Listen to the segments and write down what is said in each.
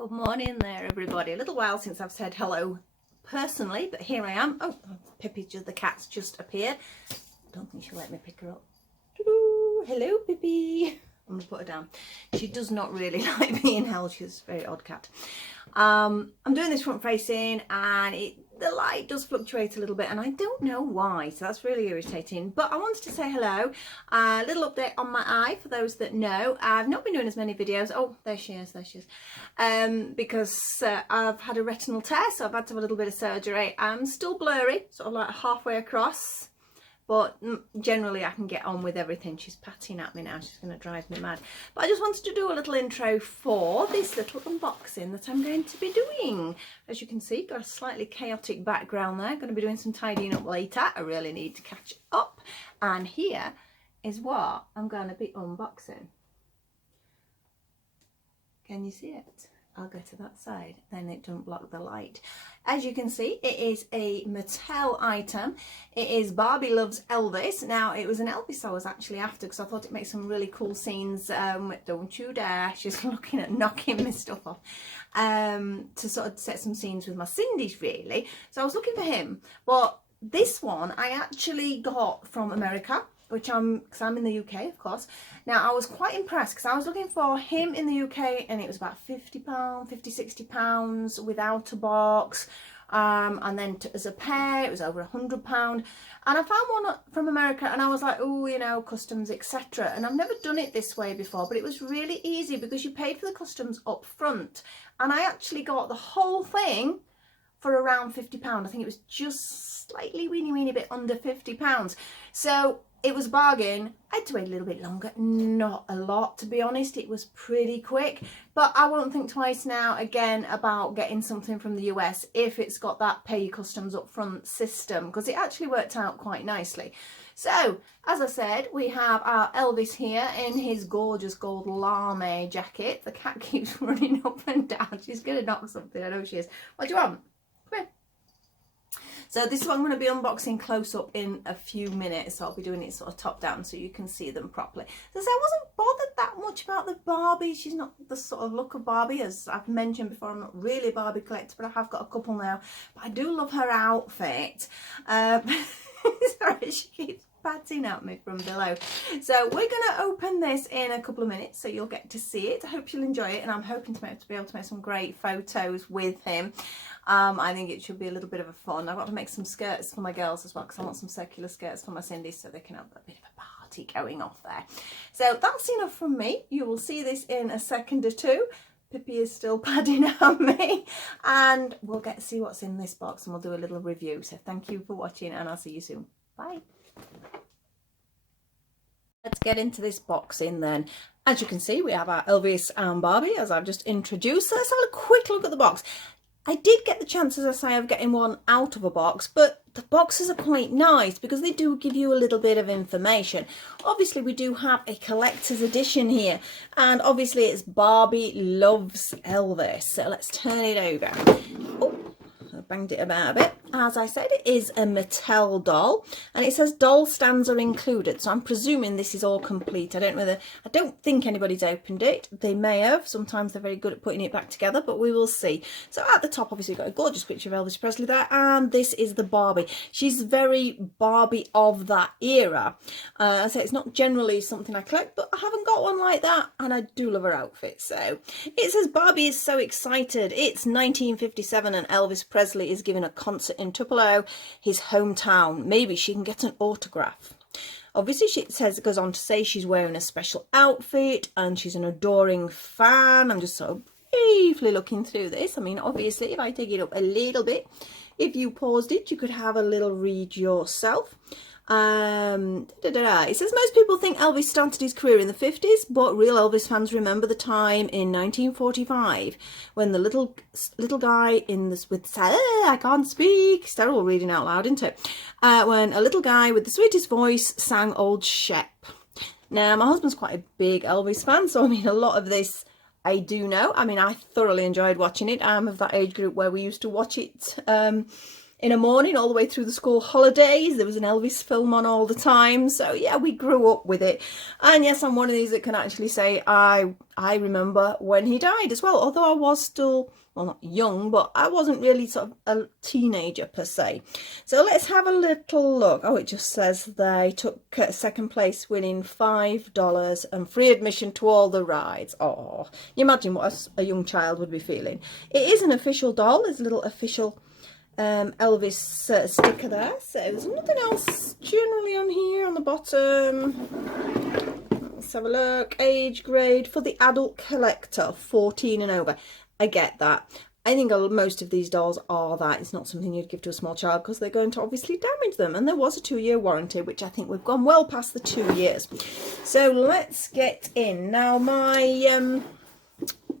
Good morning there, everybody. A little while since I've said hello personally, but here I am. Oh, Pippi, the cat's just appeared. I don't think she'll let me pick her up. Hello, Pippi. I'm going to put her down. She does not really like being held. She's a very odd cat. I'm doing this front facing and the light does fluctuate a little bit and I don't know why, so that's really irritating. But I wanted to say hello. A little update on my eye for those that know. I've not been doing as many videos. Oh, there she is, because I've had a retinal tear, so I've had to have a little bit of surgery. I'm still blurry, sort of like halfway across. But generally I can get on with everything. She's patting at me now. She's going to drive me mad. But I just wanted to do a little intro for this little unboxing that I'm going to be doing. As you can see, got a slightly chaotic background there. Going to be doing some tidying up later. I really need to catch up. And here is what I'm going to be unboxing. Can you see it? I'll go to that side, then it doesn't block the light. As you can see, it is a Mattel item. It is Barbie Loves Elvis. Now, it was an Elvis I was actually after because I thought it makes some really cool scenes. Don't you dare. She's looking at knocking my stuff off. To sort of set some scenes with my Cindy's, really. So I was looking for him. But this one I actually got from America, because I'm in the UK, of course. Now, I was quite impressed because I was looking for him in the UK and it was about £50, £60 without a box. And then as a pair, it was over £100. And I found one from America and I was like, oh, you know, customs, etc. And I've never done it this way before, but it was really easy because you paid for the customs up front. And I actually got the whole thing for around £50. I think it was just slightly weeny bit under £50. So it was a bargain. I had to wait a little bit longer, not a lot to be honest. It was pretty quick, but I won't think twice now again about getting something from the US if it's got that pay your customs up front system, because it actually worked out quite nicely. So as I said, we have our Elvis here in his gorgeous gold lame jacket. The cat keeps running up and down. She's gonna knock something, I know she is. What do you want? Come here. So this is what I'm going to be unboxing close up in a few minutes. So I'll be doing it sort of top down so you can see them properly. So I wasn't bothered that much about the Barbie. She's not the sort of look of Barbie. As I've mentioned before, I'm not really a Barbie collector, but I have got a couple now. But I do love her outfit. Sorry, she keeps patting at me from below. So we're going to open this in a couple of minutes so you'll get to see it. I hope you'll enjoy it and I'm hoping to be able to make some great photos with him. I think it should be a little bit of a fun. I've got to make some skirts for my girls as well because I want some circular skirts for my Cindy so they can have a bit of a party going off there. So that's enough from me. You will see this in a second or two. Pippi is still padding at me and we'll get to see what's in this box and we'll do a little review. So thank you for watching and I'll see you soon. Bye. Let's get into this boxing then. As you can see, we have our Elvis and Barbie, as I've just introduced. So let's have a quick look at the box. I did get the chance, as I say, of getting one out of a box, but the boxes are quite nice because they do give you a little bit of information. Obviously, we do have a collector's edition here, and obviously it's Barbie Loves Elvis. So let's turn it over. Oh, I banged it about a bit. As I said, it is a Mattel doll and it says doll stands are included, so I'm presuming this is all complete. I don't think anybody's opened it. They may have. Sometimes they're very good at putting it back together, but we will see. So at the top, obviously, we've got a gorgeous picture of Elvis Presley there, and this is the Barbie. She's very Barbie of that era. I say it's not generally something I collect, but I haven't got one like that, and I do love her outfit. So it says Barbie is so excited. It's 1957 and Elvis Presley is giving a concert in Tupelo, his hometown. Maybe she can get an autograph. Obviously, it goes on to say she's wearing a special outfit and she's an adoring fan. I'm just sort of briefly looking through this. I mean, obviously, if I take it up a little bit, if you paused it, you could have a little read yourself. It says most people think Elvis started his career in the 50s, but real Elvis fans remember the time in 1945 when the little guy in this I can't speak. It's terrible reading out loud, isn't it? When a little guy with the sweetest voice sang Old Shep. Now, my husband's quite a big Elvis fan, so I mean, a lot of this I do know. I mean, I thoroughly enjoyed watching it. I'm of that age group where we used to watch it in a morning all the way through the school holidays. There was an Elvis film on all the time. So yeah, we grew up with it. And yes, I'm one of these that can actually say I remember when he died as well. Although I was still, well, not young, but I wasn't really sort of a teenager per se. So let's have a little look. Oh, it just says they took second place, winning $5 and free admission to all the rides. Oh, you imagine what a young child would be feeling. It is an official doll. There's a little official Elvis sticker there. So there's nothing else generally on here on the bottom. Let's have a look. Age grade for the adult collector, 14 and over. I get that. I think most of these dolls are that. It's not something you'd give to a small child because they're going to obviously damage them. And there was a 2-year warranty, which I think we've gone well past the 2 years. So let's get in. Now my,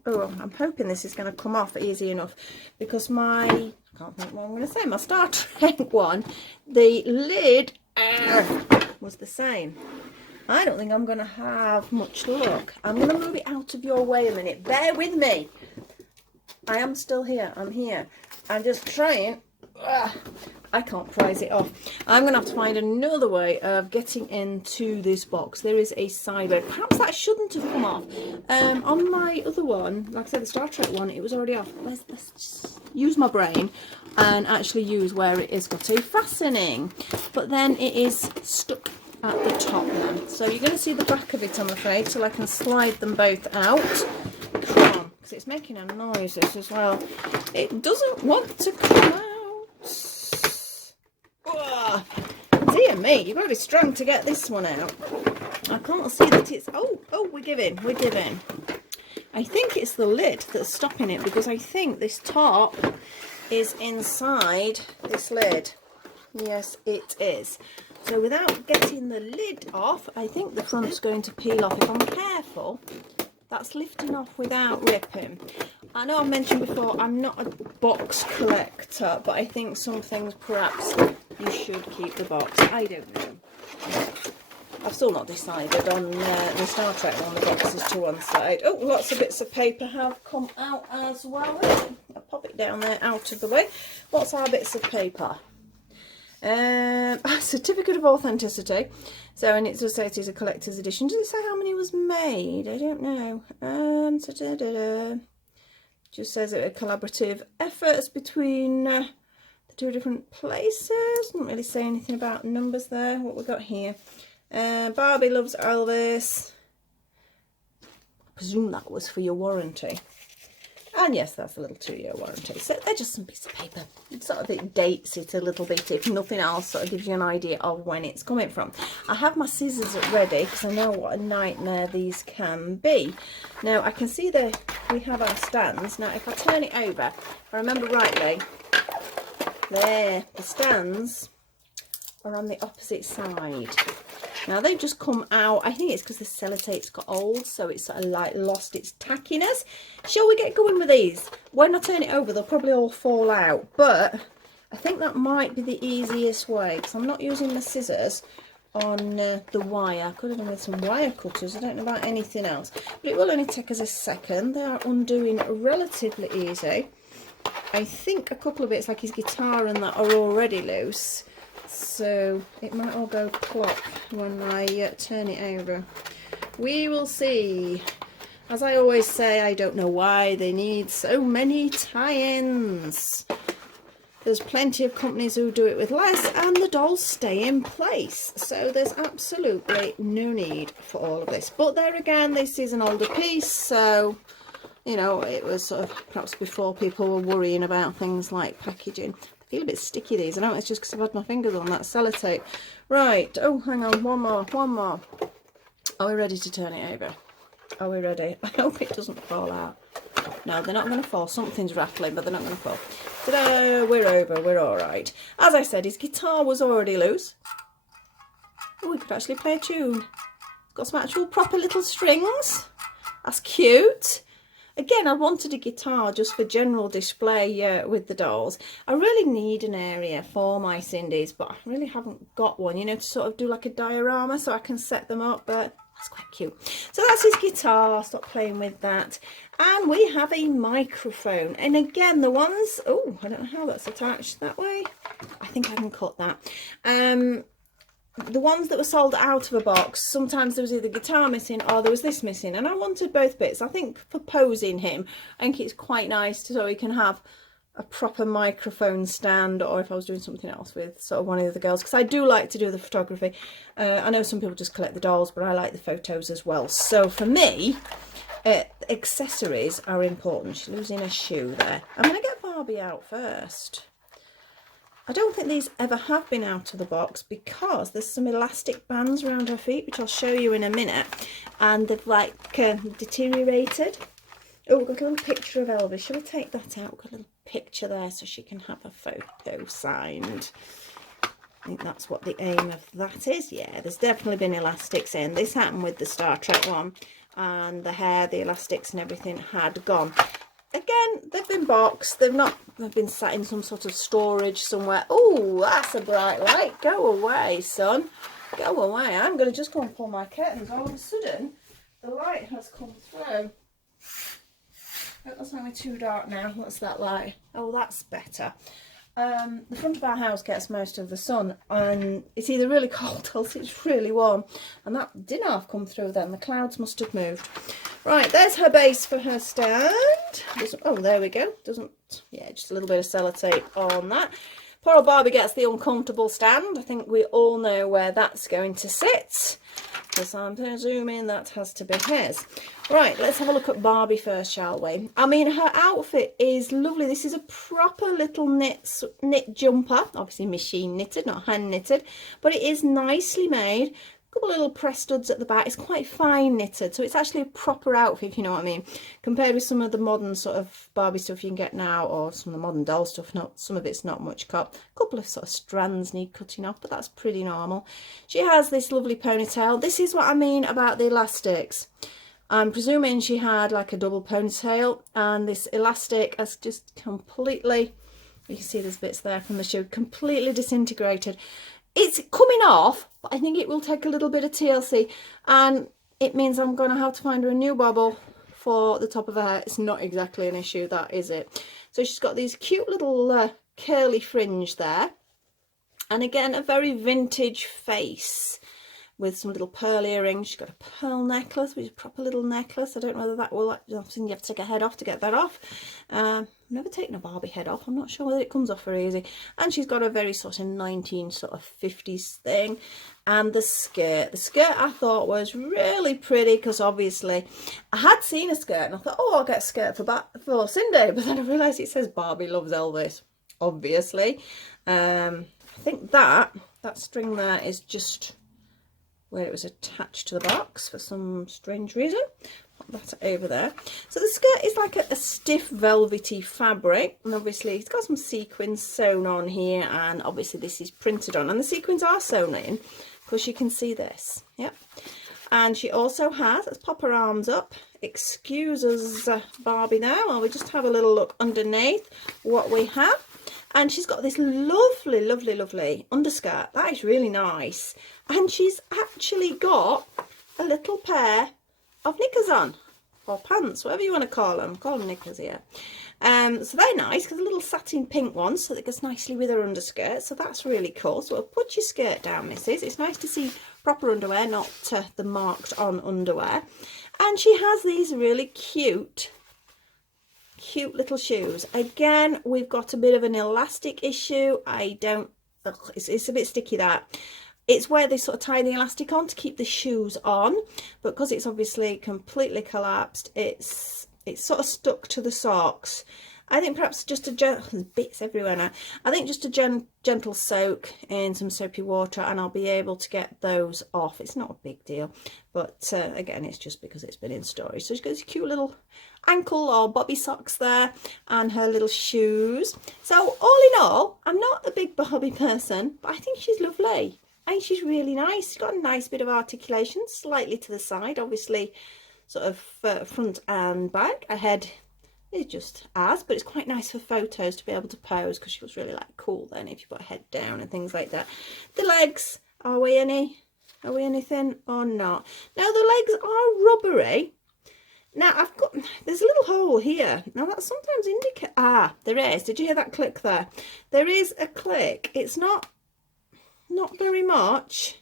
oh, I'm hoping this is going to come off easy enough because my, I can't think what I'm going to say, my Star Trek one, the lid was the same. I don't think I'm going to have much luck. I'm going to move it out of your way a minute. Bear with me. I am still here. I'm here. I'm just trying. I can't prise it off. I'm going to have to find another way of getting into this box. There is a side way. Perhaps that shouldn't have come off. On my other one, like I said, the Star Trek one, it was already off. Let's just use my brain and actually use where it is got a fastening. But then it is stuck at the top now. So you're going to see the back of it, I'm afraid, so I can slide them both out. Come on, because it's making a noise this as well. It doesn't want to come out. Oh, dear me, you've got to be strong to get this one out. I can't see that it's, oh, we're giving. I think it's the lid that's stopping it because I think this top is inside this lid. Yes, it is. So without getting the lid off, I think the front's going to peel off. If I'm careful, that's lifting off without ripping. I know I've mentioned before, I'm not a box collector, but I think some things perhaps you should keep the box. I don't know. I've still not decided on the Star Trek one, the boxes to one side. Oh, lots of bits of paper have come out as well. I'll pop it down there out of the way. What's our bits of paper? A certificate of authenticity. So, and it does say it is a collector's edition. Does it say how many was made? I don't know. Just says it a collaborative efforts between the two different places. Doesn't really say anything about numbers there. What we got here? Barbie Loves Elvis. I presume that was for your warranty. And yes, that's a little 2-year warranty. So they're just some piece of paper. It sort of it dates it a little bit, if nothing else, sort of gives you an idea of when it's coming from. I have my scissors ready because I know what a nightmare these can be. Now I can see that we have our stands. Now if I turn it over, if I remember rightly, there, the stands are on the opposite side. Now they've just come out. I think it's because the sellotape's got old, so it's sort of like lost its tackiness. Shall we get going with these? When I turn it over, they'll probably all fall out, but I think that might be the easiest way because I'm not using the scissors on the wire. I could have done with some wire cutters. I don't know about anything else, but it will only take us a second. They are undoing relatively easy. I think a couple of bits like his guitar and that are already loose. So it might all go plop when I turn it over. We will see. As I always say, I don't know why they need so many tie-ins. There's plenty of companies who do it with less and the dolls stay in place. So there's absolutely no need for all of this. But there again, this is an older piece, so you know, it was sort of perhaps before people were worrying about things like packaging. I feel a bit sticky these. I know it's just because I've had my fingers on that sellotape. Right. Oh, hang on. One more. Are we ready to turn it over? Are we ready? I hope it doesn't fall out. No, they're not going to fall. Something's rattling, but they're not going to fall. Ta-da! We're over. We're all right. As I said, his guitar was already loose. Oh, we could actually play a tune. Got some actual proper little strings. That's cute. Again, I wanted a guitar just for general display with the dolls. I really need an area for my Cindy's, but I really haven't got one, you know, to sort of do like a diorama so I can set them up. But That's quite cute. So that's his guitar. Stop playing with that. And we have a microphone. And again, the ones, oh, I don't know how that's attached that way. I think I can cut that. The ones that were sold out of a box, sometimes there was either guitar missing or there was this missing. And I wanted both bits. I think for posing him, I think it's quite nice so he can have a proper microphone stand, or if I was doing something else with sort of one of the other girls, because I do like to do the photography. I know some people just collect the dolls, but I like the photos as well. So for me, accessories are important. She's losing a shoe there. I'm going to get Barbie out first. I don't think these ever have been out of the box because there's some elastic bands around her feet, which I'll show you in a minute, and they've like deteriorated. Oh, we've got a little picture of Elvis. Shall we take that out? We've got a little picture there so she can have a photo signed. I think that's what the aim of that is. Yeah, there's definitely been elastics in. This happened with the Star Trek one, and the hair, the elastics and everything had gone. Again, they've been boxed. They've been sat in some sort of storage somewhere. Oh, that's a bright light. Go away, son. Go away. I'm going to just go and pull my curtains. All of a sudden, the light has come through. That's only too dark now. What's that light? Oh, that's better. The front of our house gets most of the sun, and it's either really cold or it's really warm, and that didn't half come through then. The clouds must have moved. Right, there's her base for her stand. Oh, there we go. Yeah, just a little bit of sellotape on that. Poor old Barbie gets the uncomfortable stand. I think we all know where that's going to sit, because I'm presuming that has to be his. Right, let's have a look at Barbie first, shall we? I mean, her outfit is lovely. This is a proper little knit jumper. Obviously machine knitted, not hand knitted, but it is nicely made. A couple of little press studs at the back. It's quite fine knitted, so it's actually a proper outfit, if you know what I mean, compared with some of the modern sort of Barbie stuff you can get now, or some of the modern doll stuff. Some of it's not much cut. A couple of sort of strands need cutting off, but that's pretty normal. She has this lovely ponytail. This is what I mean about the elastics. I'm presuming she had like a double ponytail, and this elastic has just completely, you can see there's bits there from the shoe, completely disintegrated. It's coming off, but I think it will take a little bit of TLC, and it means I'm going to have to find her a new bobble for the top of her hair. It's not exactly an issue, that is it. So she's got these cute little curly fringe there, and again a very vintage face with some little pearl earrings. She's got a pearl necklace, which is a proper little necklace. I don't know whether that will, obviously you have to take a head off to get that off. I've never taken a Barbie head off. I'm not sure whether it comes off very easy. And she's got a very sort of 50s thing. And the skirt. The skirt I thought was really pretty, because obviously I had seen a skirt and I thought, oh, I'll get a skirt for Cindy. But then I realised it says Barbie loves Elvis, obviously. I think that string there is just where it was attached to the box for some strange reason. Put that over there. So the skirt is like a stiff velvety fabric, and obviously it's got some sequins sewn on here, and obviously this is printed on, and the sequins are sewn in because you can see this. Yep. And she also has, let's pop her arms up, excuse us Barbie there while we just have a little look underneath what we have. And she's got this lovely, lovely, lovely underskirt. That is really nice. And she's actually got a little pair of knickers on, or pants, whatever you want to call them. Call them knickers here. So they're nice, because a little satin pink one, so that goes nicely with her underskirt. So that's really cool. So we'll put your skirt down, missus. It's nice to see proper underwear, not the marked on underwear. And she has these really cute little shoes. Again, we've got a bit of an elastic issue. It's a bit sticky, that. It's where they sort of tie the elastic on to keep the shoes on, but because it's obviously completely collapsed, it's sort of stuck to the socks. I think perhaps just a there's bits everywhere now. I think just a gentle soak in some soapy water, and I'll be able to get those off. It's not a big deal, but again, it's just because it's been in storage. So she's got these cute little ankle or bobby socks there, and her little shoes. So all in all, I'm not a big Barbie person, but I think she's lovely. I think she's really nice. She's got a nice bit of articulation, slightly to the side, obviously sort of front and back. Her head is just as, but it's quite nice for photos to be able to pose, because she was really like cool then if you put her head down and things like that. The legs, are we any? Are we anything or not? Now the legs are rubbery. Now I've got, there's a little hole here. Now that sometimes indicate, there is. Did you hear that click there? There is a click. It's not very much.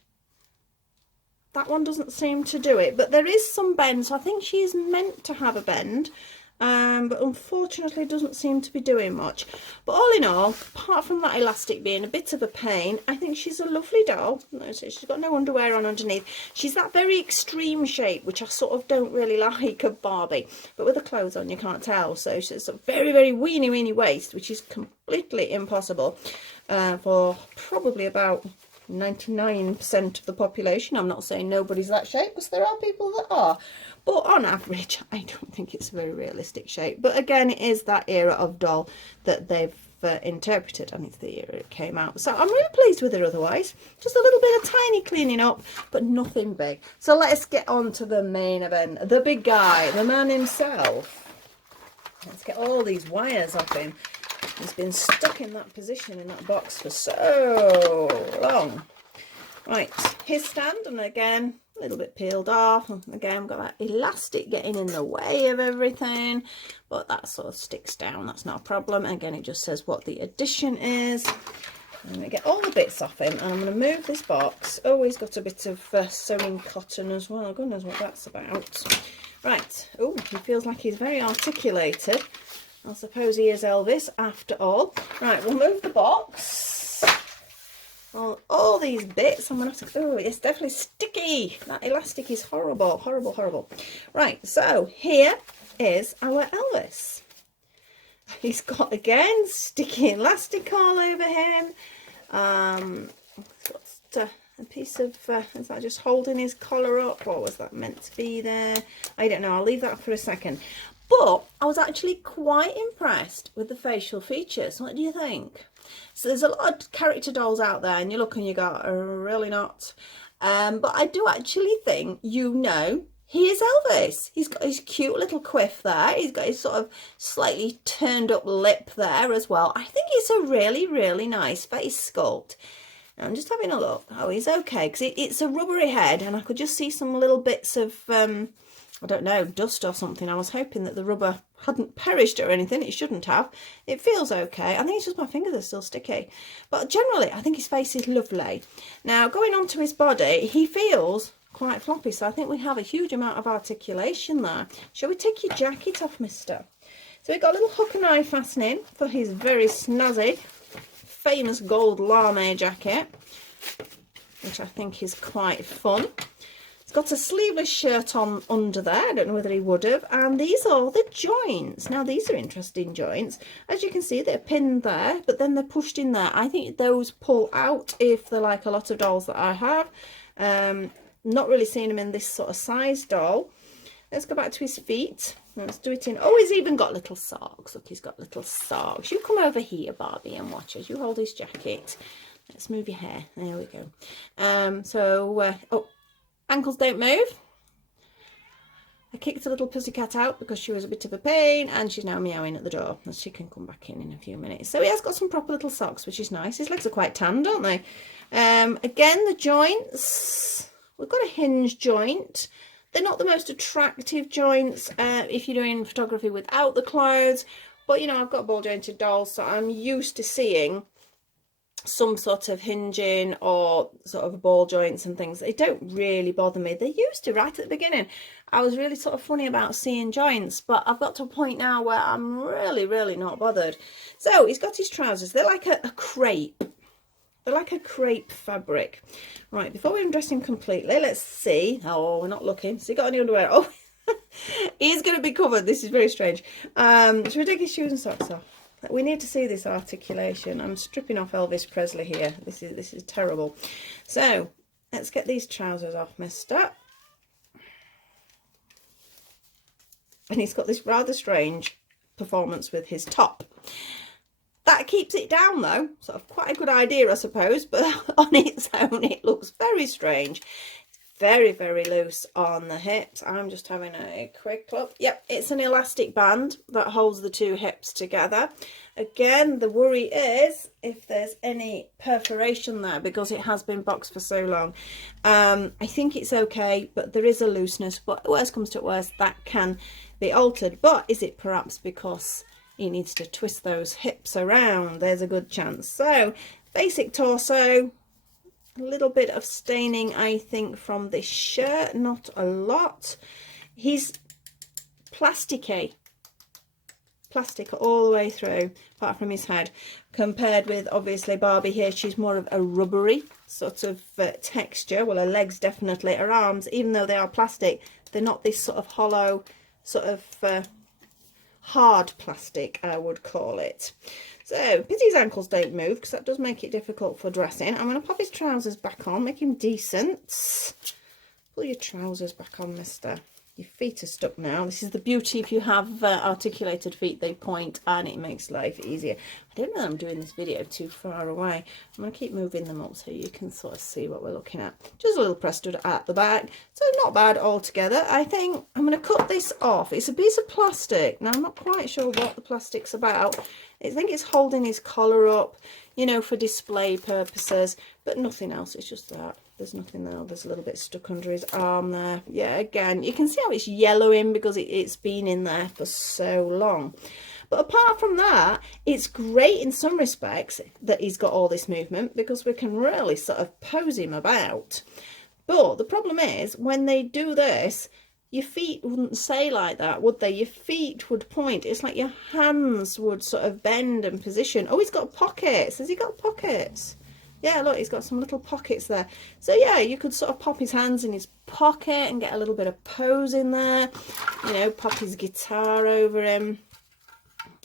That one doesn't seem to do it, but there is some bend, so I think she is meant to have a bend, but unfortunately doesn't seem to be doing much. But all in all, apart from that elastic being a bit of a pain, I think she's a lovely doll. She's got no underwear on underneath. She's that very extreme shape, which I sort of don't really like of Barbie, but with the clothes on you can't tell. So she's a very, very weeny waist, which is completely impossible for probably about 99% of the population. I'm not saying nobody's that shape, because there are people that are, but on average I don't think it's a very realistic shape. But again, it is that era of doll that they've interpreted, and it's the era it came out. So I'm really pleased with her otherwise. Just a little bit of tiny cleaning up, but nothing big. So let's get on to the main event, the big guy, the man himself. Let's get all these wires off him. He's been stuck in that position in that box for so long. Right, his stand, and again, a little bit peeled off. And again, got that elastic getting in the way of everything, but that sort of sticks down. That's not a problem. And again, it just says what the addition is. I'm going to get all the bits off him, and I'm going to move this box. Oh, he's got a bit of sewing cotton as well. Goodness, what that's about. Right. Oh, he feels like he's very articulated. I suppose he is Elvis after all. Right, we'll move the box. Well, all these bits, I'm going to have to... Oh, it's definitely sticky. That elastic is horrible, horrible. Right, so here is our Elvis. He's got, again, sticky elastic all over him. He's got a piece of... is that just holding his collar up? Or was that meant to be there? I don't know. I'll leave that for a second. But I was actually quite impressed with the facial features. What do you think? So there's a lot of character dolls out there, and you look and you go, oh, really not. But I do actually think, you know, he is Elvis. He's got his cute little quiff there. He's got his sort of slightly turned up lip there as well. I think it's a really nice face sculpt. I'm just having a look. Oh, he's okay, because it's a rubbery head, and I could just see some little bits of... I don't know, dust or something. I was hoping that the rubber hadn't perished or anything. It shouldn't have. It feels okay. I think it's just my fingers are still sticky. But generally, I think his face is lovely. Now, going on to his body, he feels quite floppy. So I think we have a huge amount of articulation there. Shall we take your jacket off, mister? So we've got a little hook and eye fastening for his very snazzy, famous gold lame jacket, which I think is quite fun. It's got a sleeveless shirt on under there. I don't know whether he would have. And these are the joints. Now, these are interesting joints. As you can see, they're pinned there, but then they're pushed in there. I think those pull out if they're like a lot of dolls that I have. Not really seeing them in this sort of size doll. Let's go back to his feet. Let's do it in... Oh, he's even got little socks. Look, he's got little socks. You come over here, Barbie, and watch as you hold his jacket. Let's move your hair. There we go. Oh, ankles don't move. I kicked a little pussycat out because she was a bit of a pain, and she's now meowing at the door. She can come back in a few minutes. So he has got some proper little socks, which is nice. His legs are quite tan, don't they? Again, the joints. We've got a hinge joint. They're not the most attractive joints if you're doing photography without the clothes. But, you know, I've got ball jointed dolls, so I'm used to seeing some sort of hinging or sort of ball joints and things. They don't really bother me. They used to right at the beginning. I was really sort of funny about seeing joints, but I've got to a point now where I'm really not bothered. So he's got his trousers. They're like a crepe. They're like a crepe fabric. Right, before we undress him completely, let's see. Oh, we're not looking. Has he got any underwear? Oh, he's going to be covered. This is very strange. Should we take his shoes and socks off? We need to see this articulation. I'm stripping off Elvis Presley here. This is terrible. So let's get these trousers off, mister. And he's got this rather strange performance with his top. That keeps it down though. Sort of quite a good idea, I suppose, but on its own it looks very strange. very, very loose on the hips. I'm just having a quick look. Yep, it's an elastic band that holds the two hips together. Again, the worry is if there's any perforation there because it has been boxed for so long. I think it's okay, but there is a looseness. But worst comes to worst, that can be altered. But is it perhaps because he needs to twist those hips around? There's a good chance. So, basic torso. A little bit of staining, I think, from this shirt. Not a lot. He's plasticky. Plastic all the way through, apart from his head, compared with obviously Barbie here. She's more of a rubbery sort of texture. Well, her legs definitely, her arms, even though they are plastic, they're not this sort of hollow, sort of hard plastic, I would call it. So pity his ankles don't move, because that does make it difficult for dressing. I'm going to pop his trousers back on, make him decent. Pull your trousers back on, mister. Your feet are stuck now. This is the beauty if you have articulated feet. They point and it makes life easier. I don't know that I'm doing this video too far away. I'm going to keep moving them up so you can sort of see what we're looking at. Just a little press stud at the back. So not bad altogether. I think I'm going to cut this off. It's a piece of plastic. Now I'm not quite sure what the plastic's about. I think it's holding his collar up, you know, for display purposes, but nothing else. It's just that. There's nothing there. There's a little bit stuck under his arm there. Yeah, again, you can see how it's yellowing because it's been in there for so long. But apart from that, it's great in some respects that he's got all this movement because we can really sort of pose him about. But the problem is, when they do this, your feet wouldn't stay like that, would they? Your feet would point. It's like your hands would sort of bend and position. Oh, he's got pockets. Has he got pockets? Yeah, look, he's got some little pockets there. So, yeah, you could sort of pop his hands in his pocket and get a little bit of pose in there. You know, pop his guitar over him.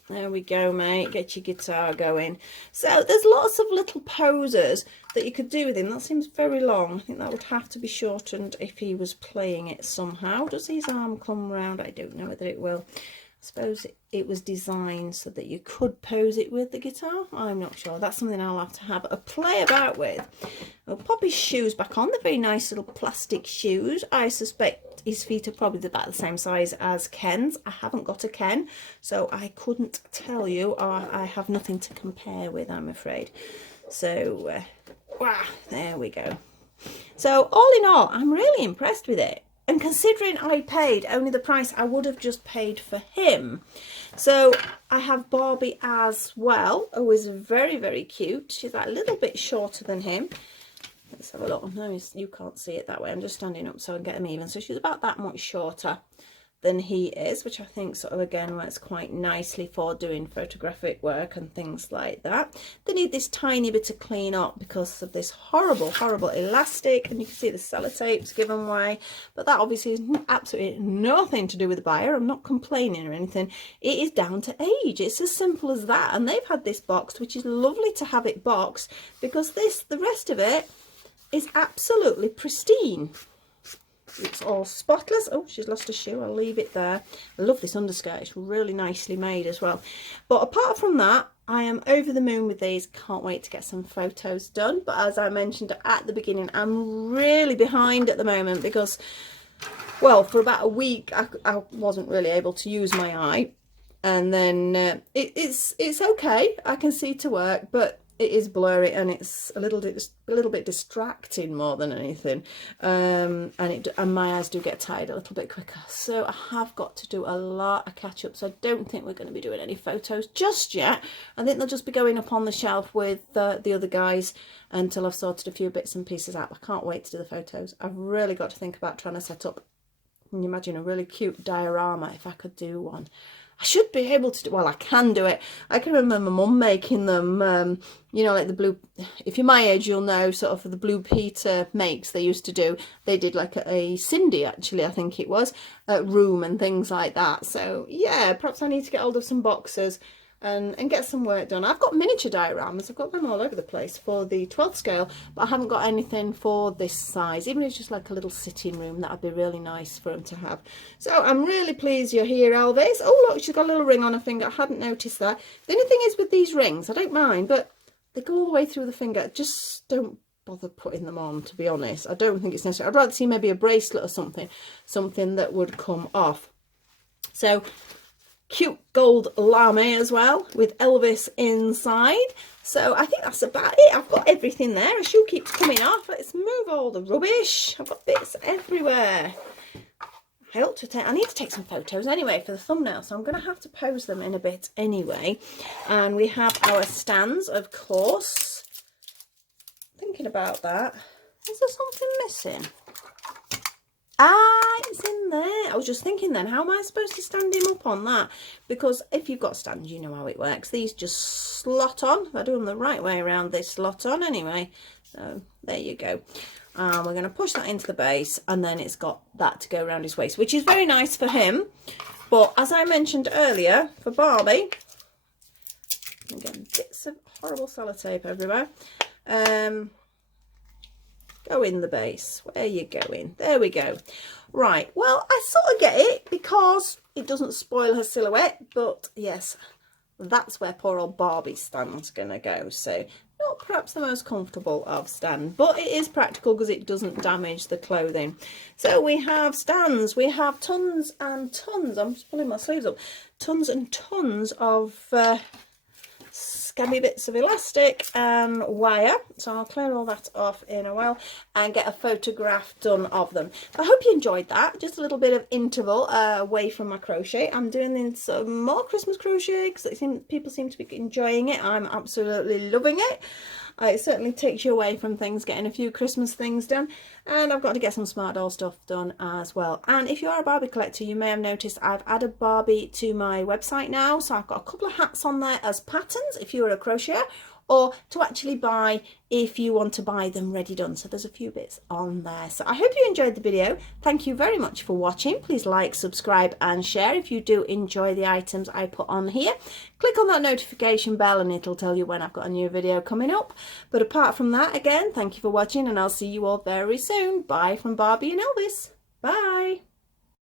There we go, mate. Get your guitar going. So, there's lots of little poses that you could do with him. That seems very long. I think that would have to be shortened if he was playing it somehow. Does his arm come round? I don't know whether it will. I suppose it was designed so that you could pose it with the guitar. I'm not sure. That's something I'll have to have a play about with. I'll pop his shoes back on. They're very nice little plastic shoes. I suspect his feet are probably about the same size as Ken's. I haven't got a Ken, so I couldn't tell you, or I have nothing to compare with, I'm afraid. So, there we go. So, all in all, I'm really impressed with it. And considering I paid only the price I would have just paid for him. So I have Barbie as well, who is very, very cute. She's a little bit shorter than him. Let's have a look. No, you can't see it that way. I'm just standing up so I can get them even. So she's about that much shorter than he is, which I think sort of again works quite nicely for doing photographic work and things like that. They need this tiny bit of clean up because of this horrible elastic, and you can see the sellotape's given way, but that obviously is absolutely nothing to do with the buyer. I'm not complaining or anything. It is down to age. It's as simple as that. And they've had this boxed, which is lovely to have it boxed because the rest of it is absolutely pristine. It's all spotless. Oh, she's lost a shoe. I'll leave it there. I love this underskirt. It's really nicely made as well. But apart from that, I am over the moon with these. Can't wait to get some photos done. But as I mentioned at the beginning, I'm really behind at the moment because, well, for about a week, I wasn't really able to use my eye. And then it's okay. I can see to work, but it is blurry and it's a little bit distracting more than anything, and my eyes do get tired a little bit quicker. So I have got to do a lot of catch up. So I don't think we're going to be doing any photos just yet. I think they'll just be going up on the shelf with the other guys until I've sorted a few bits and pieces out. I can't wait to do the photos. I've really got to think about trying to set up, can you imagine, a really cute diorama if I could do one. I should be able to do, well, I can do it. I can remember Mum making them, you know, like the blue, if you're my age, you'll know sort of the Blue Peter makes they used to do. They did like a Cindy, actually, I think it was, room and things like that. So, yeah, perhaps I need to get hold of some boxes and get some work done. I've got miniature dioramas. I've got them all over the place for the 12th scale, but I haven't got anything for this size. Even if it's just like a little sitting room, that would be really nice for them to have. So I'm really pleased you're here, Elvis. Oh, look, she's got a little ring on her finger. I hadn't noticed that. The only thing is with these rings, I don't mind, but they go all the way through the finger. Just don't bother putting them on, to be honest. I don't think it's necessary. I'd rather see maybe a bracelet or something that would come off. So cute gold lame as well with Elvis inside. So I think that's about it. I've got everything there. A shoe keeps coming off. Let's move all the rubbish. I've got bits everywhere. I need to take some photos anyway for the thumbnail, so I'm going to have to pose them in a bit anyway. And we have our stands, of course. Thinking about that. Is there something missing? Ah, it's in there. I was just thinking then, how am I supposed to stand him up on that? Because if you've got stands, you know how it works. These just slot on. If I do them the right way around, they slot on anyway. So there you go. We're going to push that into the base, and then it's got that to go around his waist, which is very nice for him. But as I mentioned earlier, for Barbie, again, bits of horrible sellotape everywhere. Go in the base. Where are you going? There we go. Right, well, I sort of get it because it doesn't spoil her silhouette, but yes, that's where poor old Barbie's stand's going to go. So not perhaps the most comfortable of stand, but it is practical because it doesn't damage the clothing. So we have stands. We have tons and tons. I'm just pulling my sleeves up. Tons and tons of scabby bits of elastic and wire, so I'll clear all that off in a while and get a photograph done of them. I hope you enjoyed that. Just a little bit of interval away from my crochet. I'm doing some more Christmas crochet because people seem to be enjoying it. I'm absolutely loving it. It certainly takes you away from things, getting a few Christmas things done, and I've got to get some smart doll stuff done as well. And if you are a Barbie collector, you may have noticed I've added Barbie to my website now, so I've got a couple of hats on there as patterns if you're a crocheter, or to actually buy if you want to buy them ready done. So there's a few bits on there. So I hope you enjoyed the video. Thank you very much for watching. Please like, subscribe and share if you do enjoy the items I put on here. Click on that notification bell and it'll tell you when I've got a new video coming up. But apart from that, again, thank you for watching, and I'll see you all very soon. Bye from Barbie and Elvis. Bye.